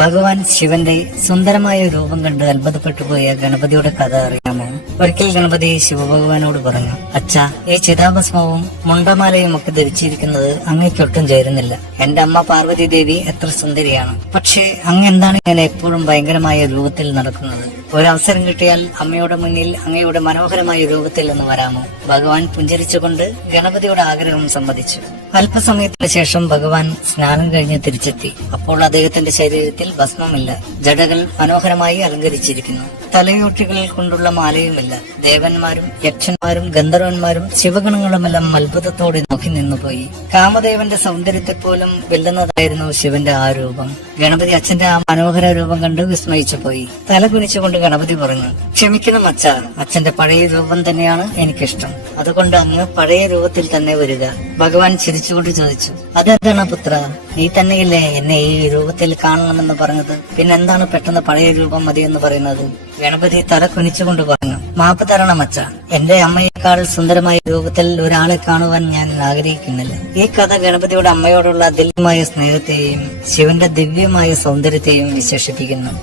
ഭഗവാൻ ശിവന്റെ സുന്ദരമായ രൂപം കണ്ട് അത്ഭുതപ്പെട്ടു പോയ ഗണപതിയുടെ കഥ അറിയാമോ? ഒരിക്കൽ ഗണപതി ശിവഭഗവാനോട് പറഞ്ഞു, അച്ഛാ, ഈ ചിതാഭസ്മവും മുണ്ടമാലയും ഒക്കെ ധരിച്ചിരിക്കുന്നത് അങ്ങയ്ക്കൊട്ടും ചേരുന്നില്ല. എന്റെ അമ്മ പാർവതി ദേവി എത്ര സുന്ദരിയാണ്. പക്ഷേ അങ്ങ് എന്താണ് ഇങ്ങനെ എപ്പോഴും ഭയങ്കരമായ രൂപത്തിൽ നടക്കുന്നത്? ഒരവസരം കിട്ടിയാൽ അമ്മയുടെ മുന്നിൽ അങ്ങയുടെ മനോഹരമായ രൂപത്തിൽ ഒന്ന് വരാമോ? ഭഗവാൻ പുഞ്ചിരിച്ചുകൊണ്ട് ഗണപതിയുടെ ആഗ്രഹം സമ്മതിച്ചു. അല്പസമയത്തിന് ശേഷം ഭഗവാൻ സ്നാനം കഴിഞ്ഞ് തിരിച്ചെത്തി. അപ്പോൾ അദ്ദേഹത്തിന്റെ ശരീരത്തിൽ ഭസ്മമില്ല. ജടകൾ മനോഹരമായി അലങ്കരിച്ചിരിക്കുന്നു. തലയോട്ടികൾ കൊണ്ടുള്ള മാലയുമില്ല. ദേവന്മാരും യക്ഷന്മാരും ഗന്ധർവന്മാരും ശിവഗണങ്ങളുമെല്ലാം അത്ഭുതത്തോടെ നോക്കി നിന്നുപോയി. കാമദേവന്റെ സൗന്ദര്യത്തെ പോലും വെല്ലുന്നതായിരുന്നു ശിവന്റെ ആ രൂപം. ഗണപതി അച്ഛന്റെ ആ മനോഹര രൂപം കണ്ട് വിസ്മയിച്ചു പോയി. തല കുനിച്ചുകൊണ്ട് ഗണപതി പറഞ്ഞു, ക്ഷമിക്കണം അച്ഛ, അച്ഛന്റെ പഴയ രൂപം തന്നെയാണ് എനിക്കിഷ്ടം. അതുകൊണ്ട് അങ്ങ് പഴയ രൂപത്തിൽ തന്നെ വരിക. ഭഗവാൻ ചിരിച്ചുകൊണ്ട് ചോദിച്ചു, അതെന്താണ് പുത്ര, നീ തന്നെയല്ലേ എന്നെ ഈ രൂപത്തിൽ കാണണമെന്ന് പറഞ്ഞത്? പിന്നെന്താണ് പെട്ടെന്ന് പഴയ രൂപം മതിയെന്ന് പറയുന്നത്? ഗണപതി തല കുനിച്ചുകൊണ്ട് പറഞ്ഞു, മാപ്പ് തരണം അച്ഛ, എന്റെ അമ്മയേക്കാൾ സുന്ദരമായ രൂപത്തിൽ ഒരാളെ കാണുവാൻ ഞാൻ ആഗ്രഹിക്കുന്നില്ല. ഈ കഥ ഗണപതിയുടെ അമ്മയോടുള്ള അതില്യമായ സ്നേഹത്തെയും ശിവന്റെ ദിവ്യമായ സൗന്ദര്യത്തെയും വിശേഷിപ്പിക്കുന്നു.